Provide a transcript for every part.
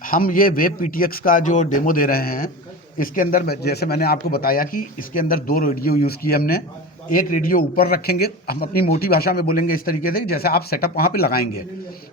हम ये web PTX का जो डेमो दे रहे हैं, इसके अंदर जैसे मैंने आपको बताया कि इसके अंदर 2 रेडियो यूज़ किए हमने। एक रेडियो ऊपर रखेंगे, हम अपनी मोटी भाषा में बोलेंगे इस तरीके से, जैसे आप सेटअप वहाँ पे लगाएंगे,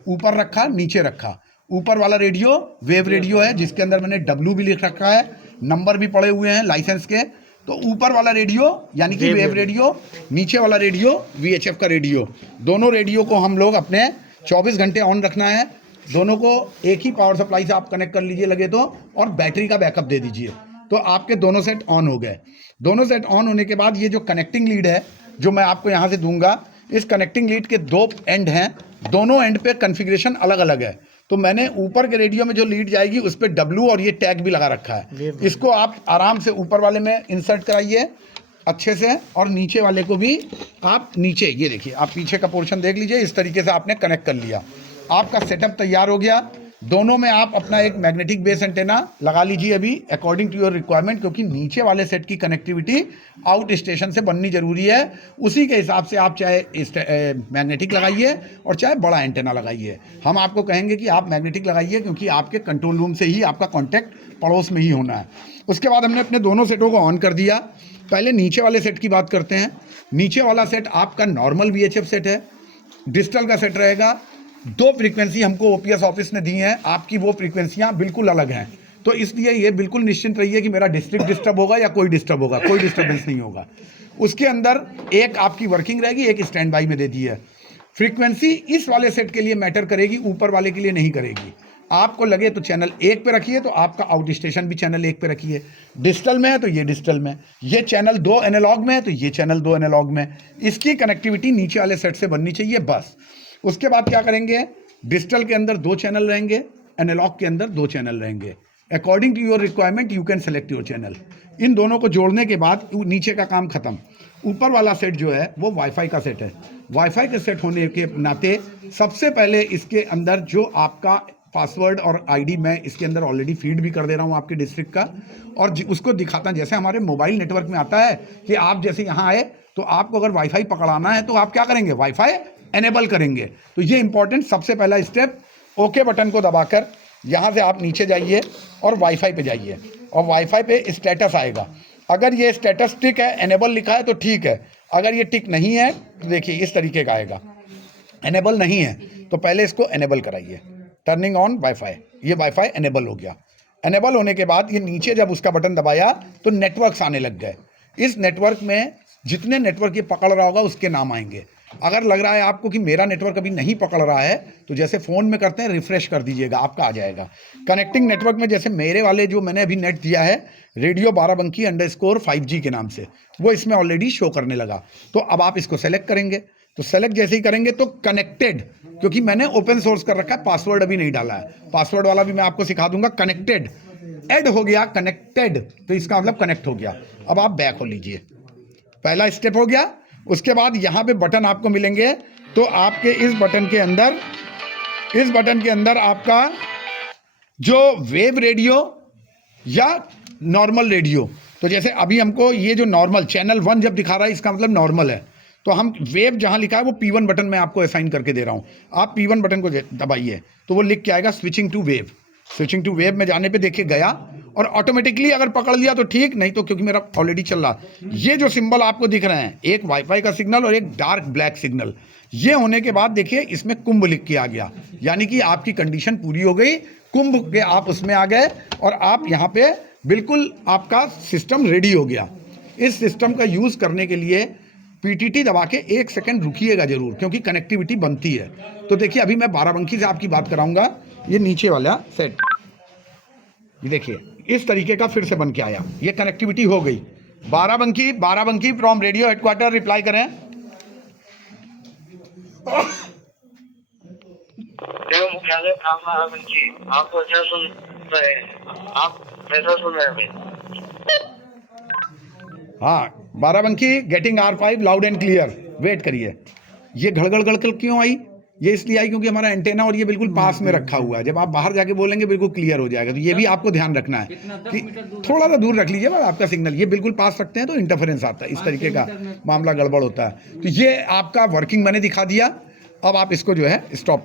ऊपर रखा, नीचे रखा। ऊपर वाला रेडियो वेब रेडियो है, जिसके अंदर मैंने W भी लिख रखा है, नंबर भी पड़े हुए हैं लाइसेंस के। तो ऊपर वाला रेडियो यानी कि वेब रेडियो, नीचे वाला रेडियो VHF का रेडियो। दोनों रेडियो को हम लोग अपने 24 घंटे ऑन रखना है। दोनों को एक ही पावर सप्लाई से आप कनेक्ट कर लीजिए लगे तो, और बैटरी का बैकअप दे दीजिए, तो आपके दोनों सेट ऑन हो गए। दोनों सेट ऑन होने के बाद ये जो कनेक्टिंग लीड है जो मैं आपको यहाँ से दूंगा, इस कनेक्टिंग लीड के 2 एंड हैं, दोनों एंड पे कॉन्फ़िगरेशन अलग अलग है। तो मैंने ऊपर के रेडियो में जो लीड जाएगी उस पर W और ये टैग भी लगा रखा है। इसको आप आराम से ऊपर वाले में इंसर्ट कराइए अच्छे से, और नीचे वाले को भी आप नीचे, ये देखिए आप पीछे का पोर्शन देख लीजिए, इस तरीके से आपने कनेक्ट कर लिया। आपका सेटअप तैयार हो गया। दोनों में आप अपना एक मैग्नेटिक बेस एंटेना लगा लीजिए अभी अकॉर्डिंग टू योर रिक्वायरमेंट, क्योंकि नीचे वाले सेट की कनेक्टिविटी आउट स्टेशन से बननी जरूरी है। उसी के हिसाब से आप चाहे मैग्नेटिक लगाइए और चाहे बड़ा एंटेना लगाइए। हम आपको कहेंगे कि आप मैग्नेटिक लगाइए, क्योंकि आपके कंट्रोल रूम से ही आपका कॉन्टैक्ट पड़ोस में ही होना है। उसके बाद हमने अपने दोनों सेटों को ऑन कर दिया। पहले नीचे वाले सेट की बात करते हैं। नीचे वाला सेट आपका नॉर्मल VHF सेट है, डिजिटल का सेट रहेगा। 2 फ्रीक्वेंसी हमको OPS ऑफिस ने दी हैं, आपकी वो फ्रीक्वेंसियाँ बिल्कुल अलग हैं। तो इसलिए ये बिल्कुल निश्चिंत रहिए कि मेरा डिस्ट्रिक्ट डिस्टर्ब होगा या कोई डिस्टर्ब होगा, कोई डिस्टर्बेंस नहीं होगा। उसके अंदर एक आपकी वर्किंग रहेगी, एक स्टैंड बाई में दे दी है। फ्रीक्वेंसी इस वाले सेट के लिए मैटर करेगी, ऊपर वाले के लिए नहीं करेगी। आपको लगे तो चैनल 1 पे रखिए, तो आपका आउट स्टेशन भी चैनल 1 पे रखिए। डिजिटल में है तो ये डिजिटल में, ये चैनल 2 एनालॉग में है तो ये चैनल 2 एनालॉग में। इसकी कनेक्टिविटी नीचे वाले सेट से बननी चाहिए बस। उसके बाद क्या करेंगे, डिजिटल के अंदर 2 चैनल रहेंगे, एनालॉग के अंदर 2 चैनल रहेंगे। According to your requirement you can select your channel. इन दोनों को जोड़ने के बाद नीचे का काम खत्म। ऊपर वाला सेट जो है वो वाईफाई का सेट है। वाईफाई के सेट होने के नाते सबसे पहले इसके अंदर जो आपका पासवर्ड और ID मैं इसके अंदर ऑलरेडी फीड भी कर दे रहा हूँ आपके डिस्ट्रिक्ट का, और उसको दिखाता हूँ। जैसे हमारे मोबाइल नेटवर्क में आता है कि आप जैसे यहाँ आए तो आपको अगर वाईफाई पकड़ाना है तो आप क्या करेंगे, वाईफाई एनेबल करेंगे। तो ये इंपॉर्टेंट सबसे पहला स्टेप, ओके बटन को दबाकर यहाँ से आप नीचे जाइए और वाईफाई पे जाइए, और वाईफाई पे स्टेटस आएगा। अगर ये स्टेटस टिक है, एनेबल लिखा है तो ठीक है। अगर ये टिक नहीं है तो देखिए इस तरीके का आएगा, एनेबल नहीं है तो पहले इसको एनेबल कराइए। टर्निंग ऑन वाईफाई, ये वाईफाई एनेबल हो गया। एनेबल होने के बाद ये नीचे जब उसका बटन दबाया तो नेटवर्क्स आने लग गए। इस नेटवर्क में जितने नेटवर्क ये पकड़ रहा होगा उसके नाम आएंगे। अगर लग रहा है आपको कि मेरा नेटवर्क अभी नहीं पकड़ रहा है तो जैसे फ़ोन में करते हैं रिफ्रेश कर दीजिएगा, आपका आ जाएगा। कनेक्टिंग नेटवर्क में जैसे मेरे वाले जो मैंने अभी नेट दिया है रेडियो बाराबंकी _5G के नाम से, वो इसमें ऑलरेडी शो करने लगा। तो अब आप इसको सेलेक्ट करेंगे, तो सेलेक्ट जैसे ही करेंगे तो कनेक्टेड, क्योंकि मैंने ओपन सोर्स कर रखा है, पासवर्ड अभी नहीं डाला है, पासवर्ड वाला भी मैं आपको सिखा दूंगा। कनेक्टेड ऐड हो गया, कनेक्टेड तो इसका मतलब कनेक्ट हो गया। अब आप बैक हो लीजिए, पहला स्टेप हो गया। उसके बाद यहाँ पे बटन आपको मिलेंगे, तो आपके इस बटन के अंदर आपका जो वेब रेडियो या नॉर्मल रेडियो, तो जैसे अभी हमको ये जो नॉर्मल चैनल 1 जब दिखा रहा है इसका मतलब नॉर्मल है, तो हम वेब जहाँ लिखा है वो P1 बटन मैं आपको असाइन करके दे रहा हूँ। आप P1 बटन को दबाइए तो वो लिख के आएगा switching to web. Switching to web में जाने पे देखिए गया, और ऑटोमेटिकली अगर पकड़ लिया तो ठीक, नहीं तो क्योंकि मेरा ऑलरेडी चल रहा। ये जो सिंबल आपको दिख रहे हैं, एक वाईफाई का सिग्नल और एक डार्क ब्लैक सिग्नल, ये होने के बाद देखिए इसमें कुंभ लिख के आ गया, यानी कि आपकी कंडीशन पूरी हो गई। कुंभ के आप उसमें आ गए और आप यहाँ पे बिल्कुल आपका सिस्टम रेडी हो गया। इस सिस्टम का यूज़ करने के लिए PTT दबा के 1 सेकंड रुकिएगा जरूर, क्योंकि कनेक्टिविटी बनती है। तो देखिए अभी मैं बाराबंकी से आपकी बात कराऊंगा। ये नीचे वाला सेट, ये देखिए इस तरीके का फिर से बन के आया, ये कनेक्टिविटी हो गई। Barabanki from radio headquarter reply करें। मुख्यालय बाराबंकी, आपको क्या सुन रहे हैं, आप कैसा सुन रहे हैं? हाँ, Barabanki getting R5 loud and clear. Wait करिए, ये घड़गड़ क्यों आई? ये इसलिए आई क्योंकि हमारा एंटेना और ये बिल्कुल पास में रखा हुआ है। जब आप बाहर जाके बोलेंगे बिल्कुल क्लियर हो जाएगा। तो ये भी आपको ध्यान रखना है कि थोड़ा सा दूर रख लीजिए आपका सिग्नल। ये बिल्कुल पास रखते हैं तो इंटरफेरेंस आता है, इस तरीके का मामला गड़बड़ होता है। तो ये आपका वर्किंग मैंने दिखा दिया। अब आप इसको जो है स्टॉप